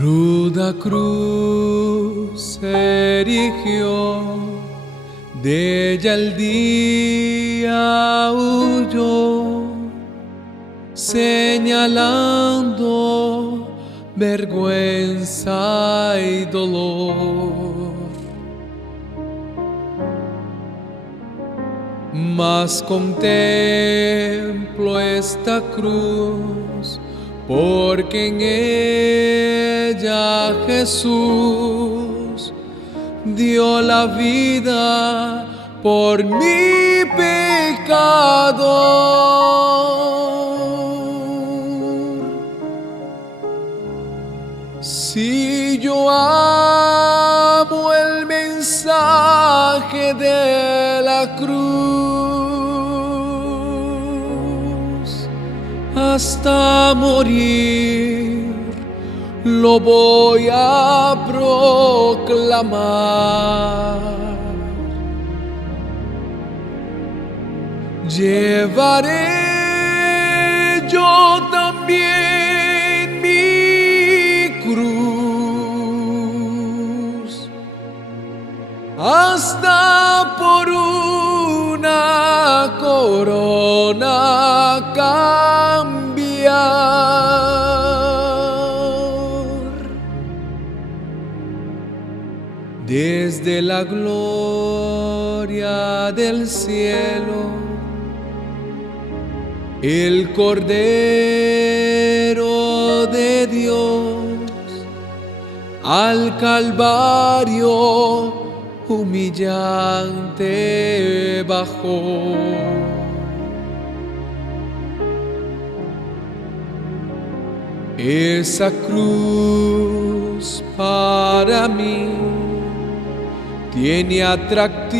Ruda cruz se erigió, de ella el día huyó, señalando vergüenza y dolor. Mas contemplo esta cruz, porque en ella Jesús dio la vida por mi pecado. Si yo amo el mensaje de la cruz, hasta morir lo voy a proclamar. Llevaré yo también mi cruz hasta por una corona cambiar. Desde la gloria del cielo, el Cordero de Dios al Calvario humillante bajó. Esa cruz para mí tiene atractivo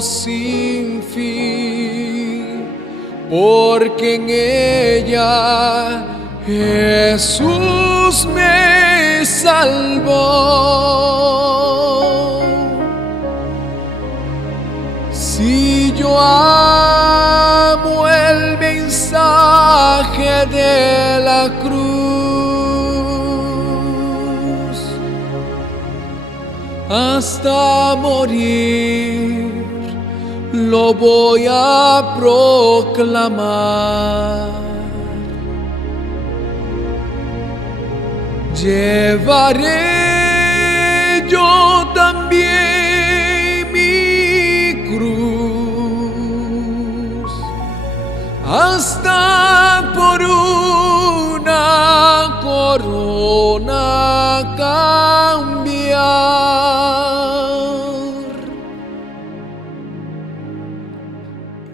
sin fin, porque en ella Jesús me salvó. Si yo amo el mensaje de la cruz, hasta morir lo voy a proclamar. Llevaré yo también mi cruz hasta por una corona cambiar.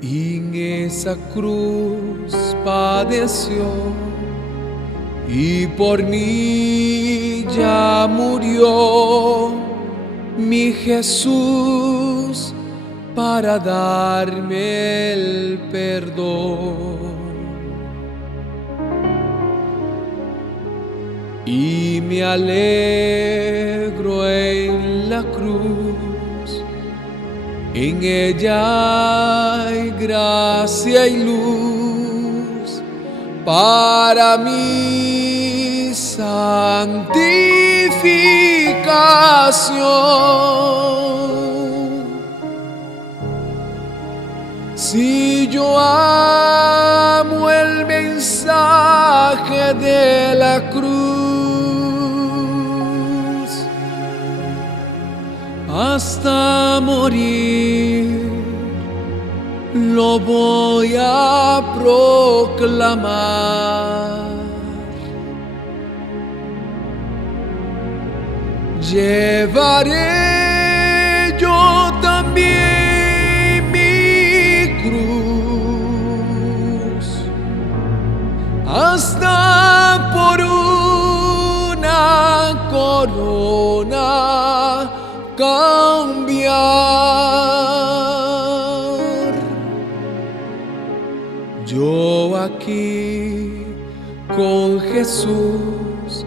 Y en esa cruz padeció y por mí ya murió mi Jesús para darme el perdón. Y me alegro en la cruz, en ella hay gracia y luz para mi santificación. Si yo amo el mensaje de la cruz, hasta morir lo voy a proclamar. Llevaré yo también mi cruz hasta por una corona cambiar. Yo aquí con Jesús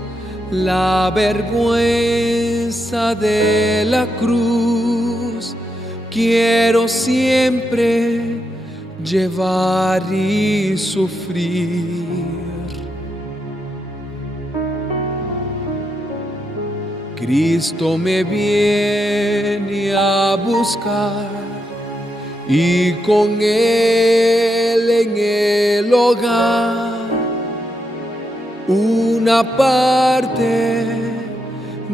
la vergüenza de la cruz quiero siempre llevar y sufrir. Cristo me viene a buscar y con Él en el hogar una parte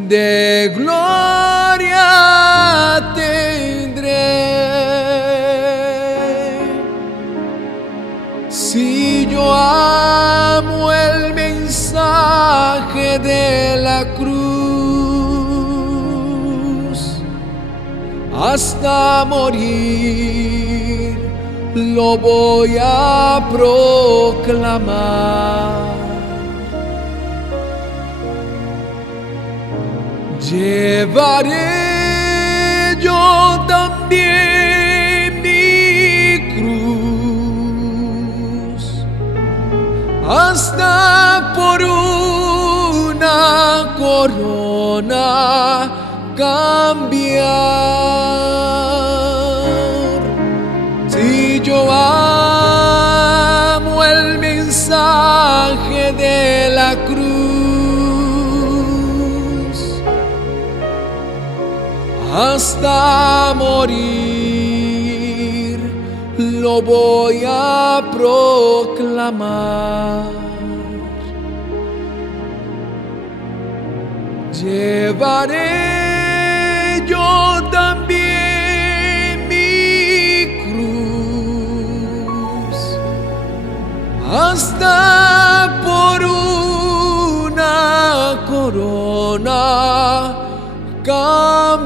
de gloria tendré. Si yo amo el mensaje de la cruz, hasta morir lo voy a proclamar. Llevaré yo también mi cruz hasta por una corona cambiar. Si yo amo el mensaje de la cruz, hasta morir lo voy a proclamar. Llevaré yo también mi cruz hasta por una corona cambiar.